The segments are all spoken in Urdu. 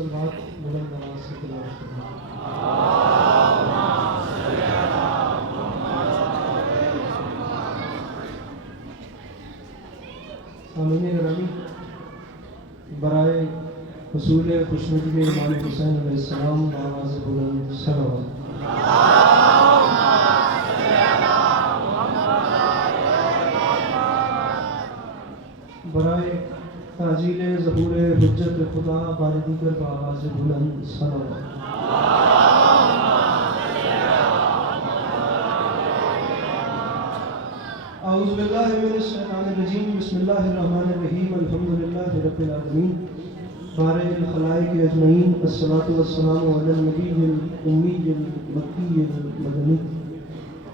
صلوات بلند آواز سے تلاوت کرنا۔ سامعین گرامی، برائے حصول خوشنودی امام حسین علیہ السلام بآواز بلند صلوات۔ برائے تعجیل ظہور حجت خدا بار دیگر بآواز بلند صلوات۔ اعوذ باللہ من الشیطان الرجیم، بسم اللہ الرحمن الرحیم، الحمدللہ رب العالمین، بارئ الخلائق اجمعین، الصلاۃ والسلام علی النبی الامی المکی المدنی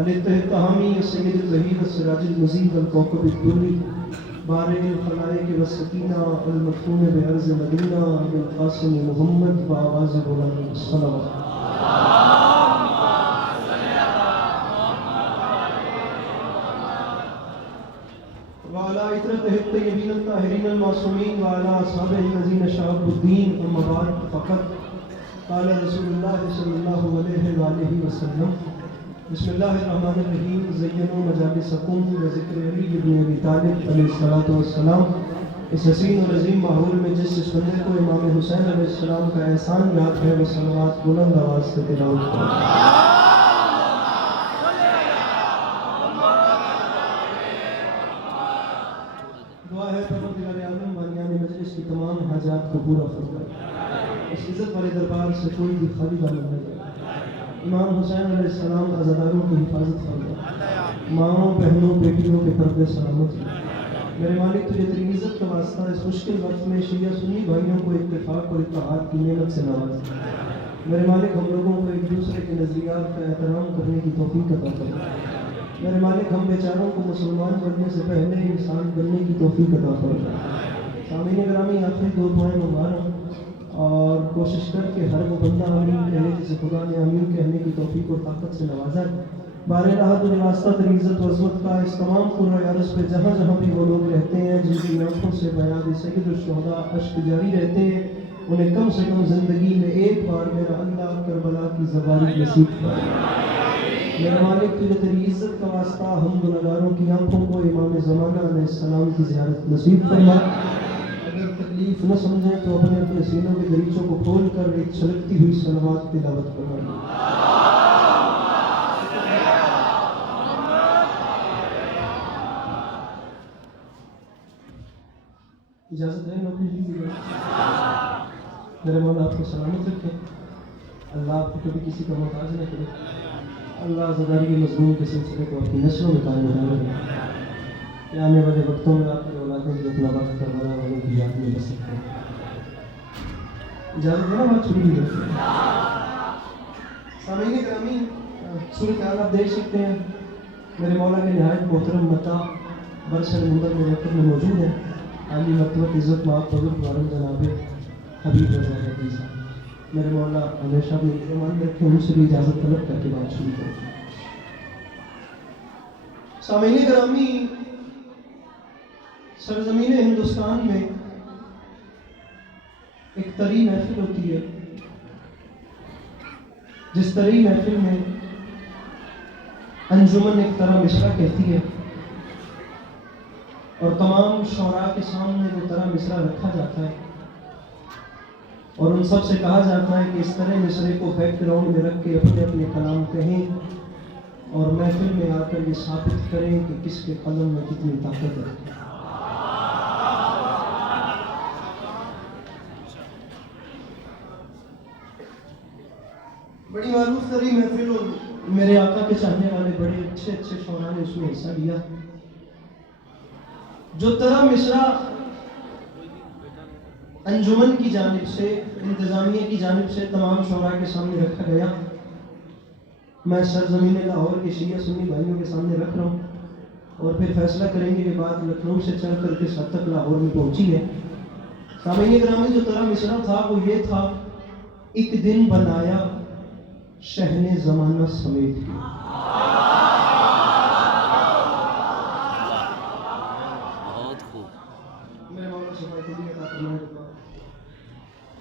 علی التحامی السید الظہیر السراج المزید الکوكب الدری، بارئ الخلائق والسکینہ المدفون بعرض مدینہ ابی القاسم محمد بآواز بلند صلوات۔ وعلى عطرته الطيبين الطاهرين المعصومين وعلى أصحابه الذين شهدوا الدين، أما بعد، فقد قال رسول الله صلى الله عليه وآله وسلم: بسم الله الرحمن الرحيم، زينوا مجالسكم بذكر علي بن أبي طالب علیہ الصلوۃ والسلام۔ اس حسین اور عظیم ماحول میں جس بندے کو امام حسین علیہ السلام کا احسان یاد ہے، وہ صلوات بلند آواز سے تلاوت کریں۔ دعا ہے پروردگار عالم بانیان مجلس کی تمام حاجات کو پورا فرمائے، اس عزت والے دربار سے کوئی بھی خالی دامن نہ جائے۔ امام حسین علیہ السلام عزاداروں کی حفاظت فرمائے، ماؤں بہنوں بیٹیوں کے پردے سلامت ہو۔ میرے مالک، تجھے تیری عزت کا واسطہ اس مشکل وقت میں شیعہ سنی بھائیوں کو اتفاق اور اتحاد کی نعمت سے نواز۔ میرے مالک، ہم لوگوں کو ایک دوسرے کے نظریات کا احترام کرنے کی توفیق عطا فرما۔ میرے مالک، ہم بیچاروں کو مسلمان بننے سے پہلے انسان بننے کی توفیق عطا فرما۔ سامعین گرامی، آخری دو دعائیں مبارک اور کوشش کر کے ہر وہ بندہ آمین کہے جسے خدا نے آمین کہنے کی توفیق اور طاقت سے نوازا ہے۔ بار راحت و واسطہ تیری عزت و عظمت کا اس تمام قرۂ عرض پہ جہاں جہاں بھی وہ لوگ رہتے ہیں جن کی آنکھوں سے بیاض سید الشہداء اشک جاری رہتے ہیں، انہیں کم سے کم زندگی میں ایک بار میرا اللہ کربلا کی زبانی نصیب فرما۔ میرا مالک، تجھے تیری عزت کا واسطہ ہم گناہگاروں کی آنکھوں کو امام زمانہ علیہ السلام کی زیارت نصیب فرما۔ اگر تکلیف نہ سمجھیں تو اپنے اپنے سینوں کے دریچوں کو کھول کر ایک چھلکتی ہوئی صلوات تلاوت فرمائیں۔ اجازت ہے نوکری جی؟ میرے مولا آپ کو سلامت رکھے، اللہ آپ کو کبھی کسی کا محتاج نہ کرے، اللہ عزاداری کے مضمون کے سلسلے کو اپنی نسلوں میں قائم رکھے کہ آنے والے وقتوں میں آپ کی اولادیں بھی اپنا وقت کربلا والوں کی یاد میں بس سکتے ہیں۔ اجازت ہے نا، بات چھوڑی نہیں کرتے۔ سامعین گرامی، صورت حال آپ دیکھ سکتے ہیں، میرے مولا کے نہایت محترم متا برسر منبر میں رکھنے میں موجود ہے، عالی مرتبہ عزت مآب بزرگ وارم جناب حبیب رضا حدیث صاحب۔ میرے مولا ہمیشہ بھی ایمان رکھے، ان سے بھی اجازت طلب کر کے بات شروع کریں۔ سامعین گرامی، سرزمین ہندوستان میں ایک طری محفل ہوتی ہے، جس طری محفل میں انجمن ایک طرح مصرع کہتی ہے اور تمام شعراء کے سامنے وہ طرح مصرع رکھا جاتا ہے اور ان سب سے کہا جاتا ہے کہ اس طرح مصرعے کو بیک گراؤنڈ میں رکھ کے اپنے اپنے کلام کہیں اور محفل میں آ کر یہ ثابت کریں کہ کس کے قلم میں کتنی طاقت ہے۔ بڑی معروف ترین محفل اور میرے آقا کے چاہنے والے بڑے اچھے اچھے شعراء نے اس میں حصہ لیا۔ جو طرح مصرع انجمن کی جانب سے، انتظامیہ کی جانب سے تمام شعراء کے سامنے رکھا گیا، میں سرزمین لاہور کے شیعہ سنی بھائیوں کے سامنے رکھ رہا ہوں اور پھر فیصلہ کریں گے کہ بات لکھنؤ سے چل کر کس حد تک لاہور میں پہنچی ہے۔ سامعین گرامی، جو طرح مصرع تھا وہ یہ تھا: ایک دن بنایا شہن زمانہ سمیت کے۔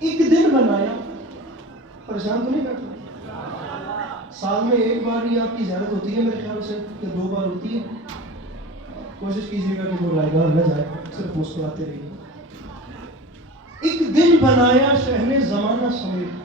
ایک دن بنایا کی زیارت ہوتی ہے میرے خیال سے کہ 2 بار ہوتی ہے. کوشش کیجیے گا کہ وہ رائیگاں نہ جائے, صرف مسکراتے رہیے. ایک دن بنایا شہن زمانہ سمیت.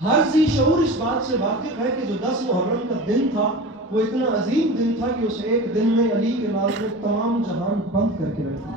ہر ذی شعور اس بات سے واقف ہے کہ جو 10 محرم کا دن تھا وہ اتنا عظیم دن تھا کہ اس ایک دن میں علی کے نام نے تمام جہان بند کر کے رکھ دیا.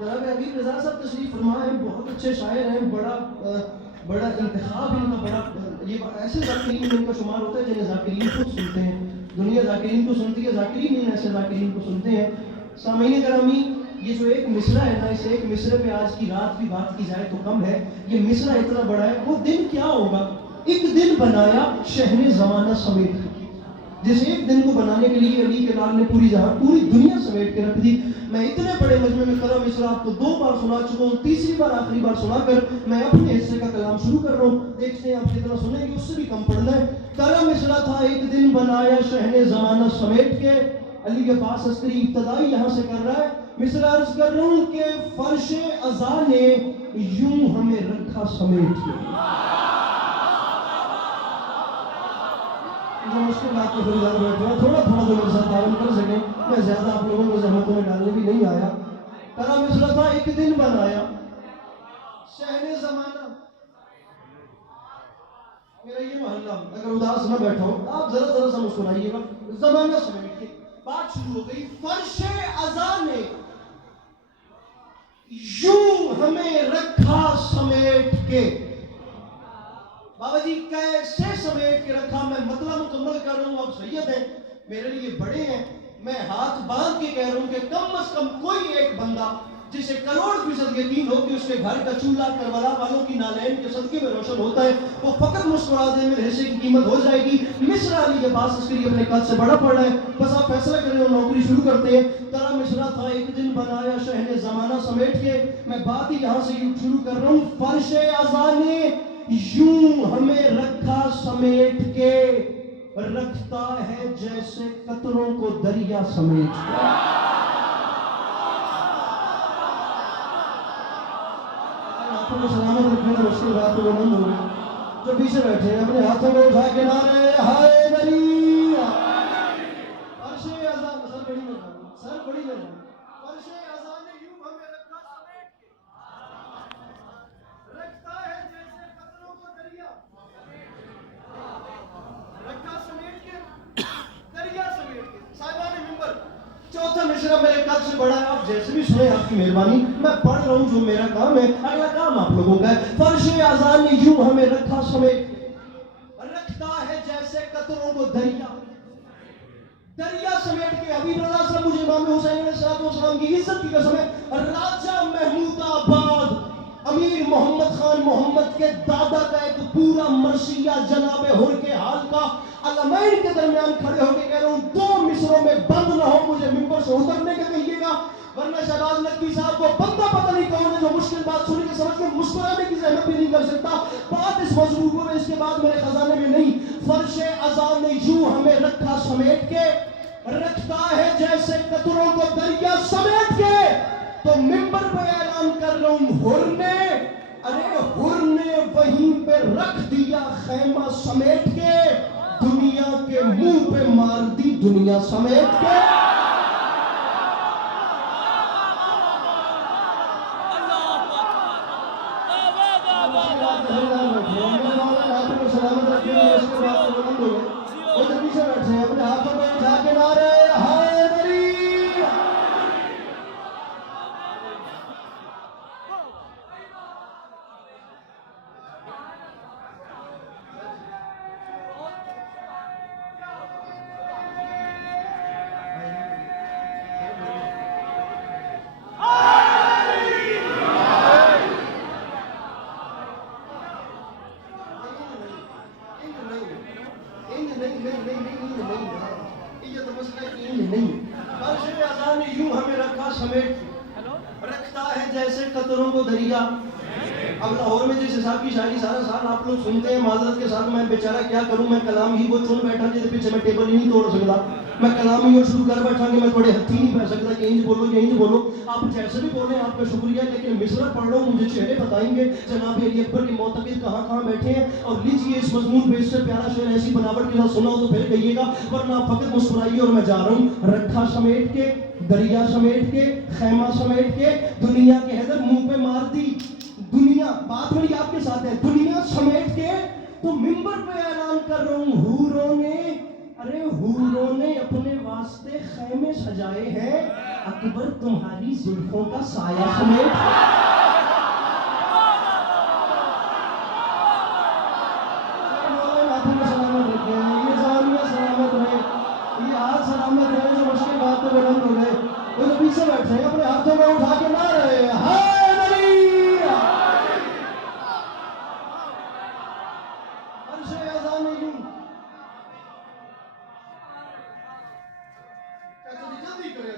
جناب حبیب رضا صاحب تشریف فرما ہیں, بہت اچھے شاعر ہیں, بڑا انتخاب ان کا, بڑا یہ ایسے ذاکرین ان کا شمار ہوتا ہے جنہیں ذاکرین کو سنتے ہیں. دنیا ذاکرین کو سنتی ہے, ذاکرین ان ایسے ذاکرین کو سنتے ہیں. سامعین گرامی, یہ جو ایک مصرع ہے نا, اس ایک مصرع پہ آج کی رات بھی بات کی جائے تو کم ہے. یہ مصرع اتنا بڑا ہے. وہ دن کیا ہوگا؟ ایک دن بنایا شہن زمانہ سمیت. جس ایک دن کو بنانے کے لیے علی کے لال نے پوری دنیا سمیٹ کے رکھ دی. میں اتنے بڑے مجمع میں کرم مصرع آپ کو 2 بار سنا چکا ہوں, تیسری بار آخری بار سنا کر میں اپنے حصے کا کلام شروع کر رہا ہوں. دیکھتے ہیں آپ کتنا سنیں گے, اس سے بھی کم پڑھنا ہے. کرم مصرع تھا ایک دن بنایا شہن زمانہ سمیٹ کے. علی کے پاس عسکری ابتدائی یہاں سے کر رہا ہے. مصرع عرض کر رہا ہوں کہ فرش ازاں نے یوں ہمیں رکھا سمیٹ کے. جو مشکل بات کو پھر زیادہ بیٹھ رہا ہے, تھوڑا جو میرے ساتھ تعاون کر سکیں. میں زیادہ آپ لوگوں کو زحمتوں میں ڈالنے بھی نہیں آیا. کرم مصرع تھا ایک دن بنایا شہن زمانہ. میرا یہ محلہ, اگر اداس نہ بیٹھا ہو آپ ذرا سا مسکرائیے گا. زمانہ سمیٹ کے بات شروع ہو گئی. فرش ازاں نے یوں ہمیں رکھا سمیٹ کے. بابا جی کیسے سمیٹ کے رکھا؟ میں مطلب مکمل کر رہا ہوں. آپ سید ہیں, میرے لیے بڑے ہیں, میں ہاتھ باندھ کے کہہ رہا ہوں کہ کم از کم کوئی ایک بندہ جسے 1,00,00,000% یقین ہو کہ اس کے گھر کا چولہا کربلا والوں کی نالین کے صدقے میں روشن ہوتا ہے, وہ فقط مسکرا دے, میرے حصے کی قیمت ہو جائے گی. مصرع علی کے پاس اس کے لیے اپنے قد سے بڑا پڑ رہا ہے, بس آپ فیصلہ کریں اور نوکری شروع کرتے ہیں. کرم مصرع تھا ایک دن بنایا شہن زمانہ سمیٹ کے. میں بات ہی یہاں سے شروع کر رہا ہوں. فرش ازاں نے یوں ہمیں رکھا سمیٹ کے, رکھتا ہے جیسے قطروں کو دریا سمیٹ کے. آپ کو سلامت رکھنا مشکل بات کو بلند ہو گئی. جو پیچھے بیٹھے ہیں اپنے ہاتھوں کو اٹھا کے نعرے حیدری. فرش ازاں, سر بڑی مہربانی. فرش ازاں نے یوں ہمیں رکھا سمیٹ کے, رکھتا ہے جیسے قطروں کو دریا. رکھا سمیٹ کے, دریا سمیٹ کے. صاحبان منبر, چوتھا مصرع میرے قد سے بڑا ہے, آپ جیسے بھی سنیں آپ کی مہربانی. میں پڑھ رہا ہوں جو میرا کام ہے, اگلا کام آپ لوگوں کا ہے. فرش ازاں نے یوں ہمیں رکھا سمیٹ کے, رکھتا ہے جیسے قطروں کو دریا. دریا سمیٹ کے. حبیب رضا صاحب مجھے امام حسین علیہ السلام کی عزت کی قسم ہے, راجہ محمود آباد امیر محمد خان محمد کے دادا کا ایک پورا مرثیہ جناب حر کے حال کا علمین کے درمیان کھڑے ہو کے کہہ رہا ہوں 2 مصروں میں بند نہ ہو, مجھے ممبر سے اترنے کا کہیے گا, ورنہ شہباز نقوی صاحب کو بندہ پتہ نہیں کون ہے جو مشکل بات سن کے سمجھ کے مسکرانے کی زحمت بھی نہیں کر سکتا. بات اس موضوع میں اس کے بعد میرے خزانے میں نہیں. فرش ازاں نے یوں ہمیں رکھا سمیٹ کے, رکھتا ہے جیسے قطروں کو دریا سمیٹ کے. تو ممبر پہ اعلان کر رہا ہوں, حر نے وہیں پہ رکھ دیا خیمہ سمیٹ کے, دنیا کے منہ پہ مار دی دنیا سمیٹ کے. سلامت رکھیں گے, اس کے بعد بلند ہو گئے. وہ جو پیچھے بیٹھے ہیں اپنے ہاتھوں کو اٹھا کے نعرے حیدری. رکھتا ہے جیسے قطروں کو دریا. اب لاہور میں جس حساب کی شاعری سارا سال آپ لوگ سنتے ہیں, معذرت کے ساتھ میں بیچارہ کیا کروں, میں کلام ہی وہ چن بیٹھا جس پیچھے میں ٹیبل ہی نہیں توڑ سکتا. میں کلام ہی شروع کر بیٹھا کہ میں تھوڑے ہتھی نہیں پہ سکتا کہ انج بولو یہ انج بولو. آپ جیسے بھی بولیں آپ کا شکریہ, لیکن مصرع پڑھ رہا ہوں, مجھے چہرے بتائیں گے جناب علی اکبر کے معتقد کہاں کہاں بیٹھے ہیں. اور لیجیے اس مضمون پہ اس سے پیارا شعر ایسی بناوٹ کے ساتھ سنا ہو تو پھر کہیے گا, ورنہ فقط مسکرائیے. اور میں جا رہا ہوں رکھا سمیٹ کے, دریا سمیٹ کے, خیمہ سمیٹ کے, دنیا کے حیدر منہ پہ مار دی. دنیا, بات میری آپ کے ساتھ ہے, دنیا سمیٹ کے تو ممبر پہ اعلان کر رہا ہوں, حوروں نے, ارے حوروں نے اپنے واسطے خیمے سجائے ہیں, اکبر تمہاری زلفوں کا سایہ سمیٹ. سلامت رکھے ہیں, یہ زاویہ سلامت رہے, یہ ہاتھ سلامت رہے جو مشکل بات پہ بلند ہو گئے. وہ جو پیچھے بیٹھے ہیں اپنے ہاتھوں میں اٹھا کے نہ رہے حیدری. عرش اعظم یوں جلدی کرے.